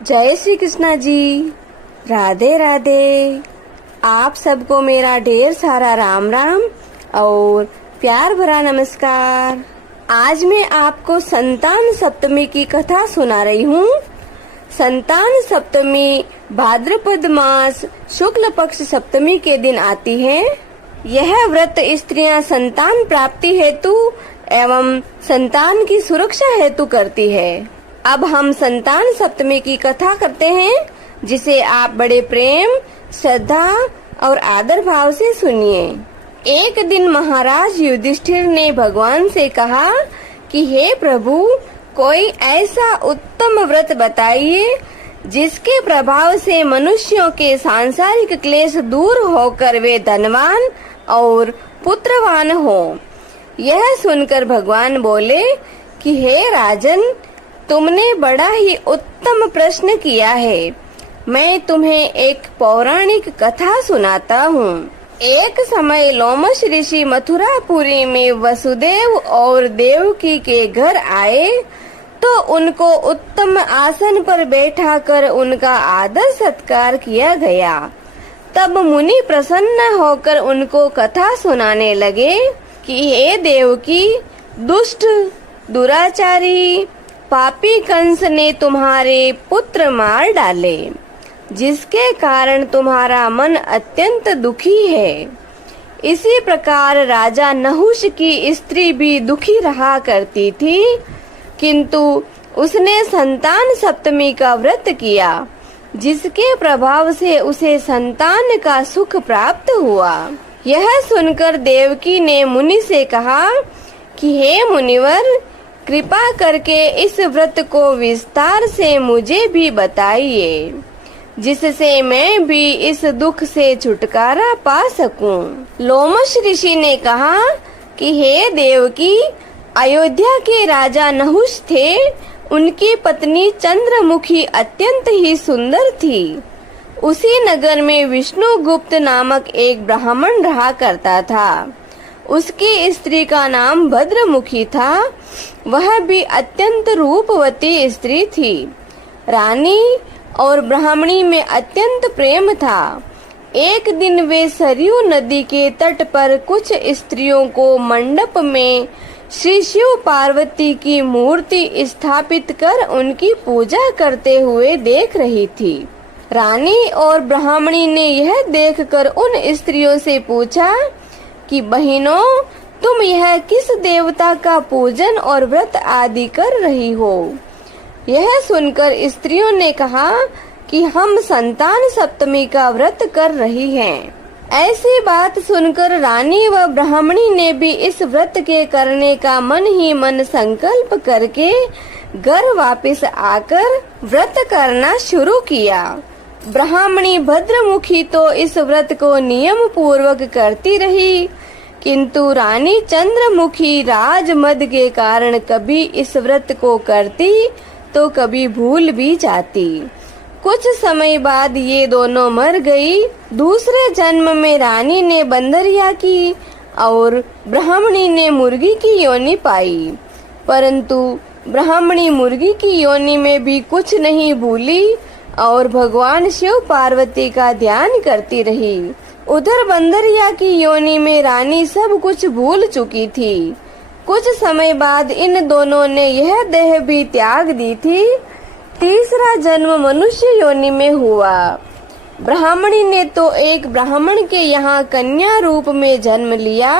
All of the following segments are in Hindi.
जय श्री कृष्णा जी। राधे राधे। आप सबको मेरा ढेर सारा राम राम और प्यार भरा नमस्कार। आज मैं आपको संतान सप्तमी की कथा सुना रही हूँ। संतान सप्तमी भाद्रपद मास शुक्ल पक्ष सप्तमी के दिन आती है। यह व्रत स्त्रियां संतान प्राप्ति हेतु एवं संतान की सुरक्षा हेतु करती है। अब हम संतान सप्तमी की कथा करते हैं, जिसे आप बड़े प्रेम, श्रद्धा और आदर भाव से सुनिए। एक दिन महाराज युधिष्ठिर ने भगवान से कहा कि हे प्रभु, कोई ऐसा उत्तम व्रत बताइए जिसके प्रभाव से मनुष्यों के सांसारिक क्लेश दूर होकर वे धनवान और पुत्रवान हो। यह सुनकर भगवान बोले कि हे राजन, तुमने बड़ा ही उत्तम प्रश्न किया है। मैं तुम्हें एक पौराणिक कथा सुनाता हूँ। एक समय लोमश ऋषि मथुरापुरी में वसुदेव और देवकी के घर आए तो उनको उत्तम आसन पर बैठाकर उनका आदर सत्कार किया गया। तब मुनि प्रसन्न होकर उनको कथा सुनाने लगे कि हे देवकी, दुष्ट, दुराचारी, पापी कंस ने तुम्हारे पुत्र मार डाले, जिसके कारण तुम्हारा मन अत्यंत दुखी है। इसी प्रकार राजा नहुष की स्त्री भी दुखी रहा करती थी, किंतु उसने संतान सप्तमी का व्रत किया, जिसके प्रभाव से उसे संतान का सुख प्राप्त हुआ। यह सुनकर देवकी ने मुनि से कहा कि हे मुनिवर, कृपा करके इस व्रत को विस्तार से मुझे भी बताइए, जिससे मैं भी इस दुख से छुटकारा पा सकूं। लोमश ऋषि ने कहा कि हे देवकी, अयोध्या के राजा नहुष थे। उनकी पत्नी चंद्रमुखी अत्यंत ही सुंदर थी। उसी नगर में विष्णुगुप्त नामक एक ब्राह्मण रहा करता था। उसकी स्त्री का नाम भद्रमुखी था। वह भी अत्यंत रूपवती स्त्री थी। रानी और ब्राह्मणी में अत्यंत प्रेम था। एक दिन वे सरयू नदी के तट पर कुछ स्त्रियों को मंडप में श्री शिव पार्वती की मूर्ति स्थापित कर उनकी पूजा करते हुए देख रही थी। रानी और ब्राह्मणी ने यह देखकर उन स्त्रियों से पूछा कि बहनों, तुम यह किस देवता का पूजन और व्रत आदि कर रही हो? यह सुनकर स्त्रियों ने कहा कि हम संतान सप्तमी का व्रत कर रही हैं। ऐसी बात सुनकर रानी व ब्राह्मणी ने भी इस व्रत के करने का मन ही मन संकल्प करके घर वापस आकर व्रत करना शुरू किया। ब्राह्मणी भद्रमुखी तो इस व्रत को नियम पूर्वक करती रही, किंतु रानी चंद्रमुखी राजमद के कारण कभी इस व्रत को करती तो कभी भूल भी जाती। कुछ समय बाद ये दोनों मर गई। दूसरे जन्म में रानी ने बंदरिया की और ब्राह्मणी ने मुर्गी की योनि पाई, परंतु ब्राह्मणी मुर्गी की योनि में भी कुछ नहीं भूली और भगवान शिव पार्वती का ध्यान करती रही। उधर बंदरिया की योनि में रानी सब कुछ भूल चुकी थी। कुछ समय बाद इन दोनों ने यह देह भी त्याग दी थी। तीसरा जन्म मनुष्य योनि में हुआ। ब्राह्मणी ने तो एक ब्राह्मण के यहाँ कन्या रूप में जन्म लिया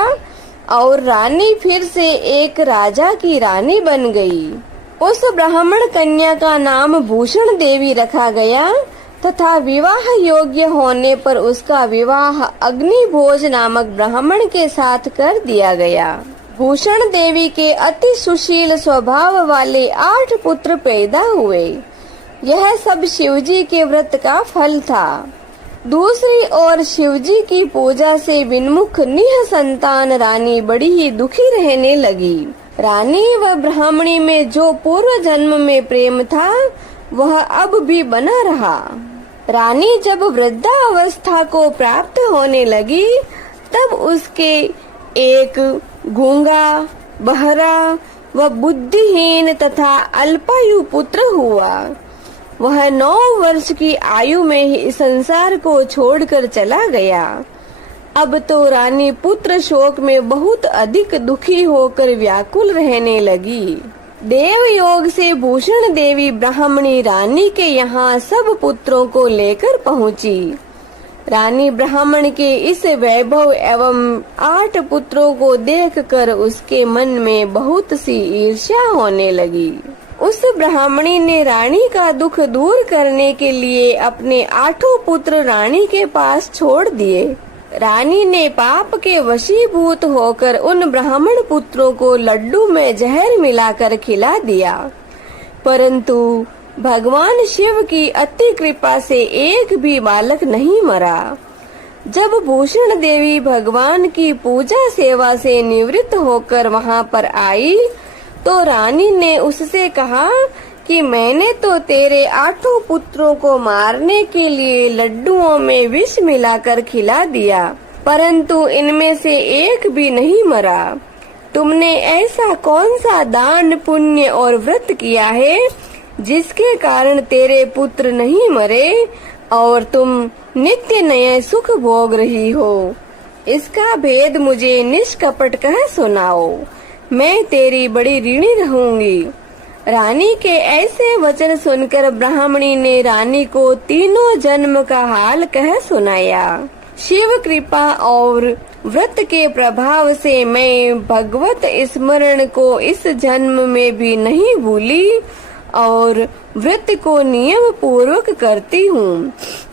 और रानी फिर से एक राजा की रानी बन गई। उस ब्राह्मण कन्या का नाम भूषण देवी रखा गया तथा विवाह योग्य होने पर उसका विवाह अग्निभोज नामक ब्राह्मण के साथ कर दिया गया। भूषण देवी के अति सुशील स्वभाव वाले 8 पुत्र पैदा हुए। यह सब शिवजी के व्रत का फल था। दूसरी ओर शिवजी की पूजा से विन्मुख निःसंतान रानी बड़ी ही दुखी रहने लगी। रानी व ब्राह्मणी में जो पूर्व जन्म में प्रेम था वह अब भी बना रहा। रानी जब वृद्धावस्था को प्राप्त होने लगी तब उसके एक गूंगा, बहरा व बुद्धिहीन तथा अल्पायु पुत्र हुआ। वह 9 वर्ष की आयु में ही इस संसार को छोड़कर चला गया। अब तो रानी पुत्र शोक में बहुत अधिक दुखी होकर व्याकुल रहने लगी। देव योग से भूषण देवी ब्राह्मणी रानी के यहाँ सब पुत्रों को लेकर पहुँची। रानी ब्राह्मण के इस वैभव एवं 8 पुत्रों को देखकर उसके मन में बहुत सी ईर्ष्या होने लगी। उस ब्राह्मणी ने रानी का दुख दूर करने के लिए अपने 8 पुत्र रानी के पास छोड़ दिए। रानी ने पाप के वशीभूत होकर उन ब्राह्मण पुत्रों को लड्डू में जहर मिलाकर खिला दिया, परंतु भगवान शिव की अति कृपा से एक भी बालक नहीं मरा। जब भूषण देवी भगवान की पूजा सेवा से निवृत्त होकर वहां पर आई तो रानी ने उससे कहा कि मैंने तो तेरे 8 पुत्रों को मारने के लिए लड्डुओं में विष मिलाकर खिला दिया, परंतु इनमें से एक भी नहीं मरा। तुमने ऐसा कौन सा दान पुण्य और व्रत किया है जिसके कारण तेरे पुत्र नहीं मरे और तुम नित्य नए सुख भोग रही हो? इसका भेद मुझे निष्कपट कह सुनाओ, मैं तेरी बड़ी ऋणी रहूंगी। रानी के ऐसे वचन सुनकर ब्राह्मणी ने रानी को 3 जन्म का हाल कह सुनाया। शिव कृपा और व्रत के प्रभाव से मैं भगवत स्मरण को इस जन्म में भी नहीं भूली और व्रत को नियम पूर्वक करती हूँ,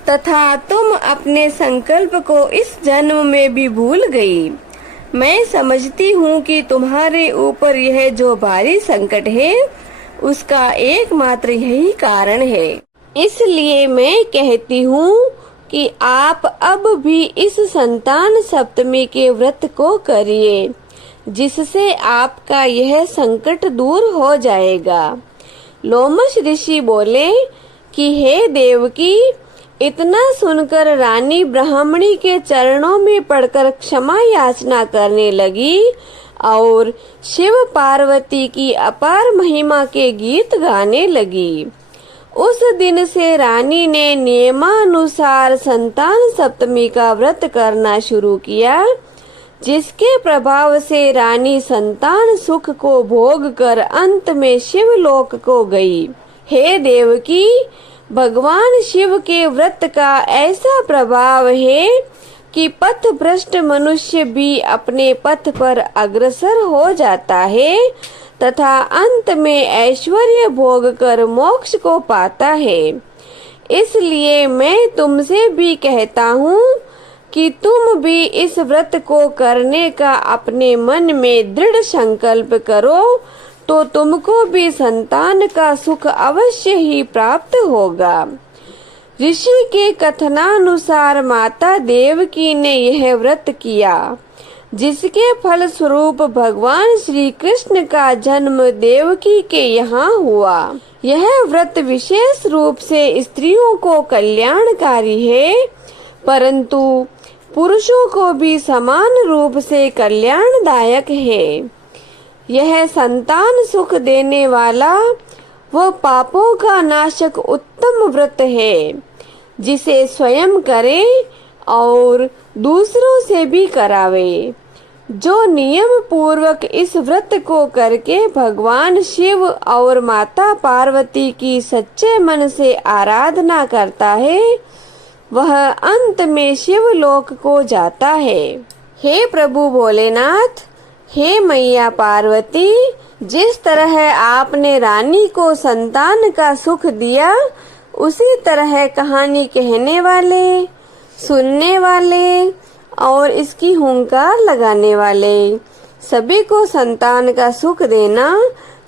तथा तुम अपने संकल्प को इस जन्म में भी भूल गई। मैं समझती हूँ कि तुम्हारे ऊपर यह जो भारी संकट है उसका एकमात्र यही कारण है। इसलिए मैं कहती हूँ कि आप अब भी इस संतान सप्तमी के व्रत को करिए, जिससे आपका यह संकट दूर हो जाएगा। लोमश ऋषि बोले कि हे देवकी, इतना सुनकर रानी ब्राह्मणी के चरणों में पड़कर क्षमा याचना करने लगी और शिव पार्वती की अपार महिमा के गीत गाने लगी। उस दिन से रानी ने नियमानुसार संतान सप्तमी का व्रत करना शुरू किया, जिसके प्रभाव से रानी संतान सुख को भोग कर अंत में शिवलोक को गई। हे देवकी, भगवान शिव के व्रत का ऐसा प्रभाव है कि पथ भ्रष्ट मनुष्य भी अपने पथ पर अग्रसर हो जाता है तथा अंत में ऐश्वर्य भोग कर मोक्ष को पाता है। इसलिए मैं तुमसे भी कहता हूँ कि तुम भी इस व्रत को करने का अपने मन में दृढ़ संकल्प करो, तो तुमको भी संतान का सुख अवश्य ही प्राप्त होगा। ऋषि के कथनानुसार माता देवकी ने यह व्रत किया, जिसके फल स्वरूप भगवान श्री कृष्ण का जन्म देवकी के यहाँ हुआ। यह व्रत विशेष रूप से स्त्रियों को कल्याणकारी है, परंतु पुरुषों को भी समान रूप से कल्याणदायक है। यह संतान सुख देने वाला वो पापों का नाशक उत्तम व्रत है, जिसे स्वयं करे और दूसरों से भी करावे। जो नियम पूर्वक इस व्रत को करके भगवान शिव और माता पार्वती की सच्चे मन से आराधना करता है, वह अंत में शिवलोक को जाता है। हे प्रभु भोलेनाथ, हे मैया पार्वती, जिस तरह आपने रानी को संतान का सुख दिया, उसी तरह कहानी कहने वाले, सुनने वाले और इसकी हुंकार लगाने वाले सभी को संतान का सुख देना,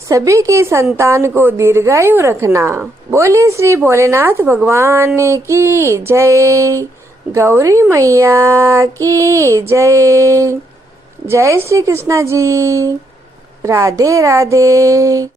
सभी की संतान को दीर्घायु रखना। बोलिए श्री भोलेनाथ भगवान की जय, गौरी मैया की जय। जय श्री कृष्णा जी। राधे राधे।